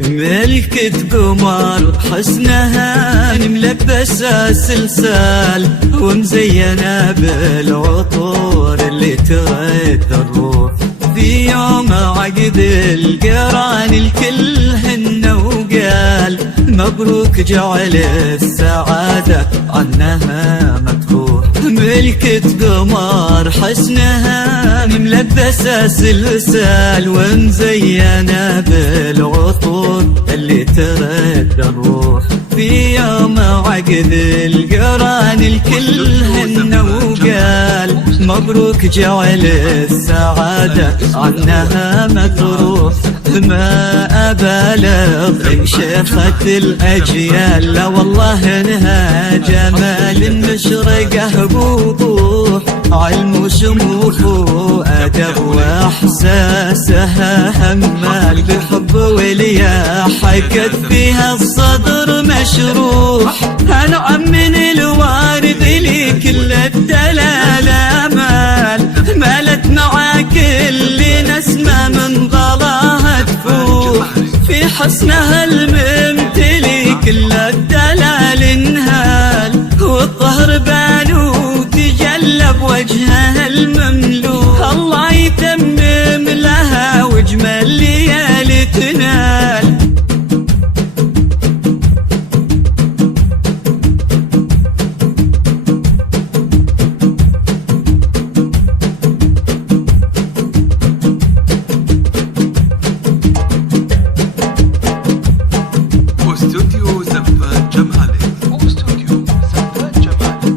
ملكة قمر حسنها ملبسة سلسال ومزينة بالعطور اللي تغذى الروح. في يوم عقد القران الكل هن وقال مبروك جعل السعادة عنها متروح. ملكة قمر حسنها ملبسة سلسال ومزينة بالعطور اللي ترد الروح. في يوم عقد القران الكل هن وقال مبروك جعل السعادة عنها متروح. ما أبالغ إن شيخت الأجيال لا والله إنها جمال مشرقه بوضوح. علم وشموخ وأدب وإحساسها همال بحب وليا حكت فيها الصدر مشروح. أنعم من الوارد لي كل الدلالة مالت مع كل نسمة من ظلاها تفوح. في حسنها الممتلي كل الدلال انهال والظهر بانو تجلى بوجهها المملوك. الله يتمم لها واجمل ليالي تنال. استوديو زفان جمالي. استوديو زفان جمالي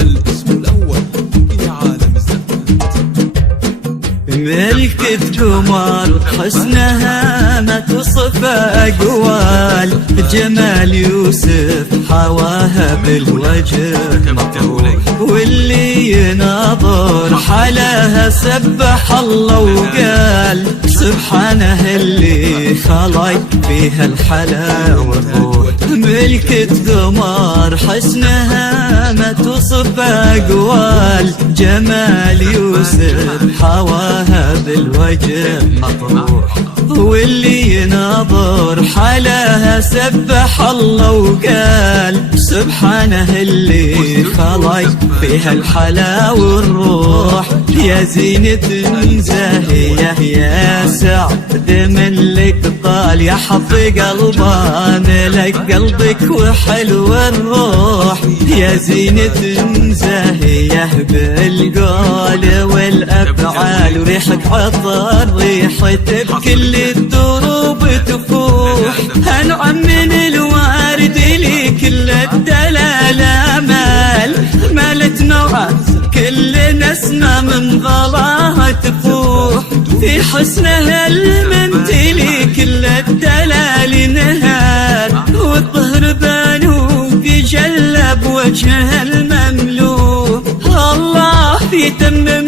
الاسم الأول في عالم الزفات. ملكة قمر حسنها ما توصف أقوال. جمال يوسف حواها بالوجه مطروح. واللي يناظر حلاها سبح الله وقال سبحانه اللي خلق فيها الحلا والروح. ملكة قمر حسنها ما توصف أقوال. جمال يوسف حواها بالوجه مطروح. واللي يناظر حلاها سبح الله وقال سبحانه اللي خلق فيها الحلا والروح. يا زينة زاهية يا سعد من لك طال يا حظ قلبان لك قلبك وحلو الروح. يا زينة زاهية بالقول والأفعال وريحك عطر ريحتك بكل الدروب تفوح. أنعم من الوارد لي كل الدلالة مالت نوعات كل نسمة من ظلاها تفوح. في حسنها الممتلي كل الدلال نهال والظهر بانو في جلب وجهها المملوك. الله يتمم